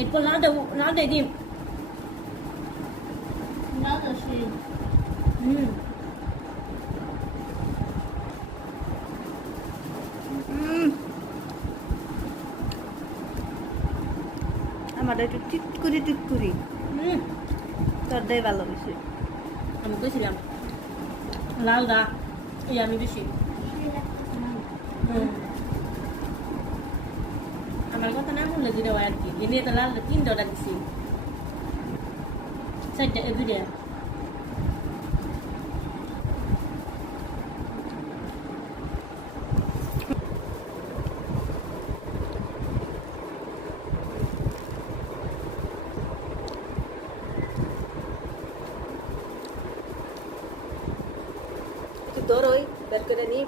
এরপর লাল দিয়ে দিই হুম আমার একটু টিটকুরি তোর দেয় ভালো বেশি আমি কইছিলাম লাল দা এই আমি বেশি আমার কথা না বললে দিলে আর কি এনে তো লাল 3টা দিছি 4টা এদিকে একটু দর বের করে নি